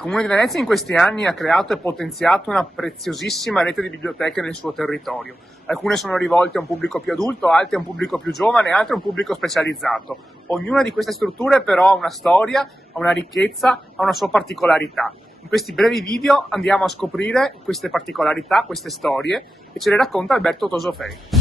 Il Comune di Venezia in questi anni ha creato e potenziato una preziosissima rete di biblioteche nel suo territorio. Alcune sono rivolte a un pubblico più adulto, altre a un pubblico più giovane, altre a un pubblico specializzato. Ognuna di queste strutture però ha una storia, ha una ricchezza, ha una sua particolarità. In questi brevi video andiamo a scoprire queste particolarità, queste storie, e ce le racconta Alberto Tosofei.